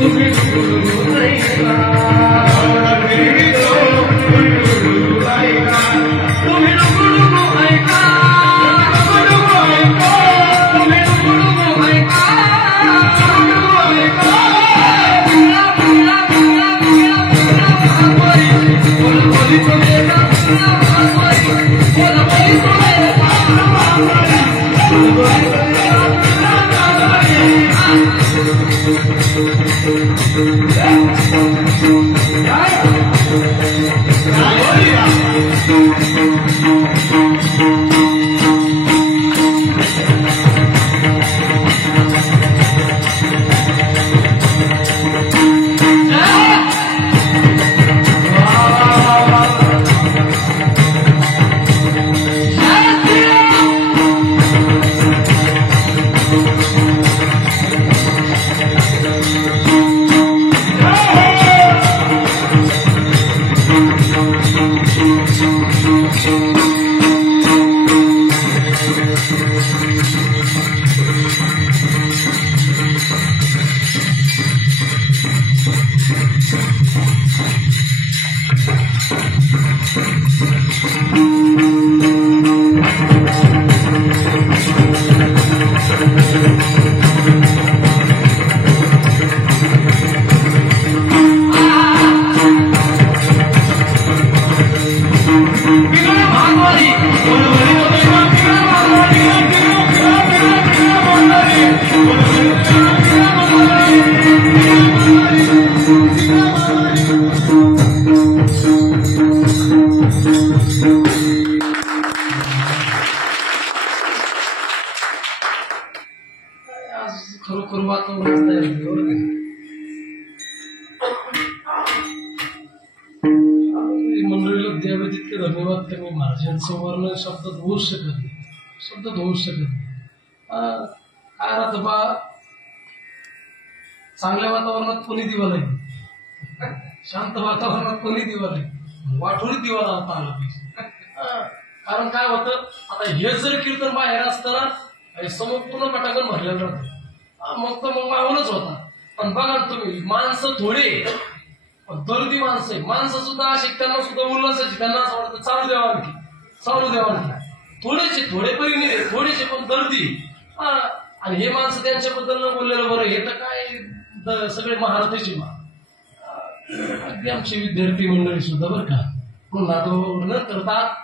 Thank you. मंडळीला द्यावे तितके धन्यवाद कमी महाराजांचं वर्ण शब्दात होऊच शकत नाही, शब्दात होऊच शकत नाही. काय राहतं बा, चांगल्या वातावरणात कोणी दिवा नाही, शांत वातावरणात कोणी दिवा नाही, वाठोळीत दिवा लावता आला पाहिजे. कारण काय होतं, आता हे जर कीर्तन बाहेर असताना समोर पूर्ण पटाकन भरलेलं राहतं, मग तर मग मावलच होता. पण बघा तुम्ही, माणसं थोडे दर्दी माणसं आहे, माणसं सुद्धा शिकताना सुद्धा उल्हासाची, त्यांना असं वाटतं चालू द्यावा आणखी, चालू द्यावा आणखी. थोडेसे थोडे परिणी, थोडेसे पण दर्दी. आणि हे माणसं त्यांच्याबद्दल न बोललेलं बरं, हे तर काय सगळे महारथीचे अगदी आमचे विद्यार्थी मंडळी सुद्धा बरं का नादो न करतात.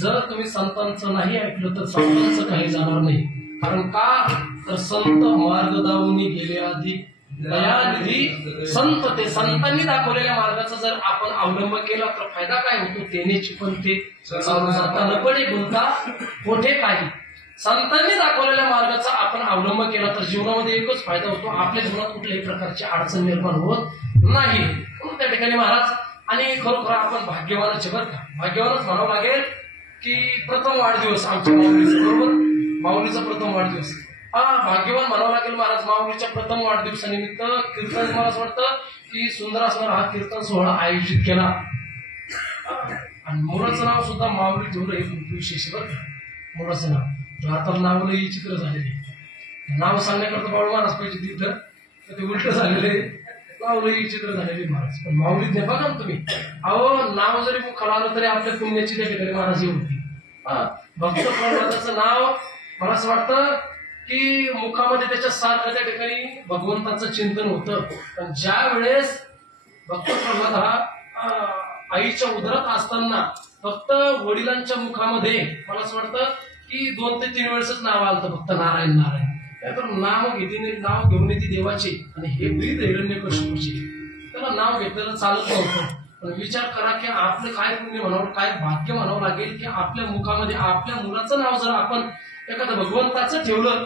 जर तुम्ही संतांचं नाही ऐकलं तर संतांचं काही जाणार नाही. कारण का तर संत मार्ग दावून गेले आधी दयानिधी संत, ते संतांनी दाखवलेल्या मार्गाचा जर आपण अवलंब केला तर फायदा काय होतो, तेनेची पण ते जाताना पडे गुंता कोठे काही. संतांनी दाखवलेल्या मार्गाचा आपण अवलंब केला तर जीवनामध्ये एकच फायदा होतो, आपल्या जीवनात कुठल्याही प्रकारची अडचण निर्माण होत नाही. म्हणून त्या ठिकाणी महाराज, आणि खरोखर आपण भाग्यवानच बरं का, भाग्यवानच म्हणावं लागेल की प्रथम वाढदिवस आमच्या माऊलीचा, बरोबर, माऊलीचा प्रथम वाढदिवस. भाग्यवान म्हणावं लागेल महाराज. माऊलीच्या प्रथम वाढदिवसानिमित्त कीर्तन, मला असं वाटतं की सुंदर असणारा हा कीर्तन सोहळा आयोजित केला. आणि मुलाचं नाव सुद्धा माऊली ठेवलं, हे विशेष बरं का. मुलाचं नाव आता नावलं ही चित्र झालेली, नाव सांगण्याकरता बाळू महाराज पाहिजे तिथं, तर ते उलट झालेले, नावलं ही चित्र झालेली महाराज. पण माऊलीत नाही बघा ना तुम्ही, अहो नाव जरी मुखाला आलं तरी आपल्या पुण्याची त्या ठिकाणी महाराज ही होती. भक्त प्रल्हादाचं नाव, मला असं वाटतं की मुखामध्ये त्याच्या सारखं त्या ठिकाणी भगवंताचं चिंतन होतं. पण ज्या वेळेस भक्त प्रल्हाद हा आईच्या उदरात असताना फक्त वडिलांच्या मुखामध्ये, मला असं वाटतं की 2 ते 3 वेळेसच नाव आलं फक्त नारायण नारायण. तर नाव घेऊन येते देवाचे, आणि हे ब्रीद हिरण्यकशिपूचे, त्याला नाव घेतलेलं चालत नव्हतं. पण विचार करा की आपलं काय पुण्य म्हणावं, काय भाग्य म्हणावं लागेल की आपल्या मुखामध्ये आपल्या मुलाचं नाव जर आपण एखादं भगवंताचं ठेवलं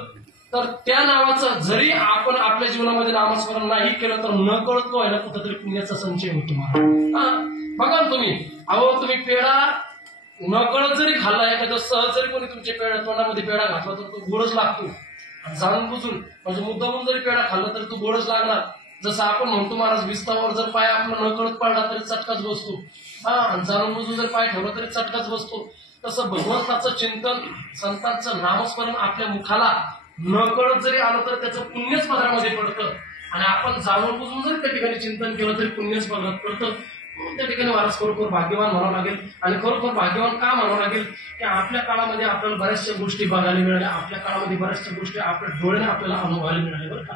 तर त्या नावाचं जरी आपण आपल्या जीवनामध्ये नामस्मरण नाही केलं तर न कळत व्हायला कुठंतरी पुण्याचा संचय होतो. बघा तुम्ही, अहो तुम्ही पेढा न कळत जरी खाल्ला, एखादं सहज जरी कोणी तुमच्या तोंडामध्ये पेढा घातला तर तो गोडच लागतो. जाणून बुजून म्हणजे मुद्दामून जरी पेढा खाल्ला तर तो गोडच लागणार. जसं आपण म्हणतो महाराज, विस्तावर जर पाय आपला न कळत पडला तरी चटकाच बसतो, जाणून बुजून जर पाय ठेवला तरी चटकाच बसतो. तसं भगवंताचं चिंतन, संतांचं नामस्मरण आपल्या मुखाला न कळत जरी आलं तर त्याचं पुण्यच पदरामध्ये पडतं. आणि आपण जाणून बुजून जरी त्या ठिकाणी चिंतन केलं तरी पुण्यच पदरात पडतं. त्या ठिकाणी महाराज खरोखर भाग्यवान म्हणावं लागेल. आणि खरोखर भाग्यवान का म्हणावं लागेल की आपल्या काळामध्ये आपल्याला बऱ्याचशा गोष्टी बघायला मिळाल्या, आपल्या काळामध्ये बऱ्याचशा गोष्टी आपल्या डोळ्याने आपल्याला अनुभवायला मिळाल्या बरं का.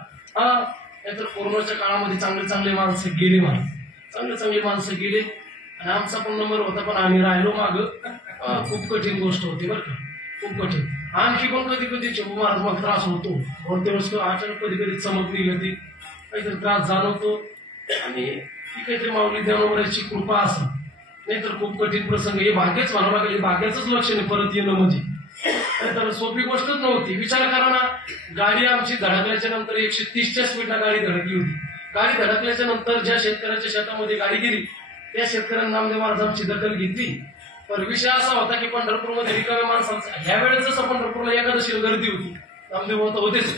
नाहीतर कोरोनाच्या काळामध्ये चांगले चांगले माणसं गेले, महाराज चांगले चांगले माणसं गेले, आणि आमचा पण नंबर होता पण आम्ही राहिलो मागं. खूप कठीण गोष्ट होती बरं का, खूप कठीण. आणखी पण कधी कधी महाराज मग त्रास होतो, कोणत्या वेळेस अचानक कधी कधी चमक निघते, काहीतरी त्रास जाणवतो आणि ती काहीतरी माऊली देवावरची कृपा असेल, नाहीतर खूप कठीण प्रसंग. हे भाग्यच म्हणावं लागेल, भाग्याचंच लक्षण आहे परत येणं म्हणजे. तर सोपी गोष्टच नव्हती. विचार करा ना, गाडी आमची धडकल्याच्या नंतर 130च्या स्पीडला गाडी धडकली होती. गाडी धडकल्याच्या नंतर ज्या शेतकऱ्याच्या शेतामध्ये गाडी गेली त्या शेतकऱ्यांना नामदेव महाराजांची दखल घेतली. पण विषय असा होता की पंढरपूरमध्ये रिकाम्या माणसांचा ह्या वेळेस जसं पंढरपूरला एकादशीला गर्दी होती, नामदेव होता होतेच,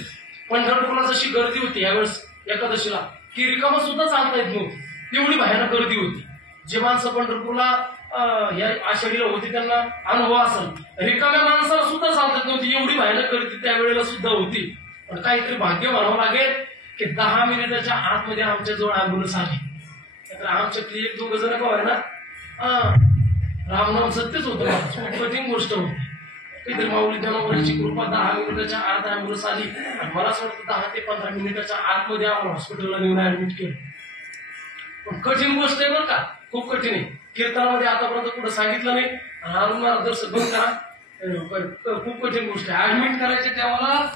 पंढरपूरला जशी गर्दी होती यावेळेस एकादशीला की रिकामं सुद्धा चालता येत नव्हती, एवढी भयानक गर्दी होती. जे माणसं पंढरपूरला या आषाढीला होती त्यांना अनुभव असेल, रिकाम्या माणसाला सुद्धा चालत नव्हती, एवढी भयानक गर्दी त्यावेळेला सुद्धा होती. पण काहीतरी भाग्य म्हणावं लागेल की 10 मिनिटाच्या आतमध्ये आमच्या जवळ अँब्युलन्स आली. तर आमच्यातली 1-2 जण का आहे ना, रामनाम सत्यच होतं, खूप कठीण गोष्ट होती. काहीतरी माऊली देवावरची कृपा 10 मिनिटाच्या आत अँब्युलन्स आली आणि मला असं वाटतं 10 ते 15 मिनिटाच्या आतमध्ये आम्हाला हॉस्पिटलला नेऊन ऍडमिट केलं. पण कठीण गोष्ट आहे बरं का, खूप कठीण आहे. कीर्तनामध्ये आतापर्यंत कुठं सांगितलं नाही आणि अरुण महाराज दर्शन बंद करा, खूप कठीण गोष्ट आहे. ऍडमिट करायच्या त्याला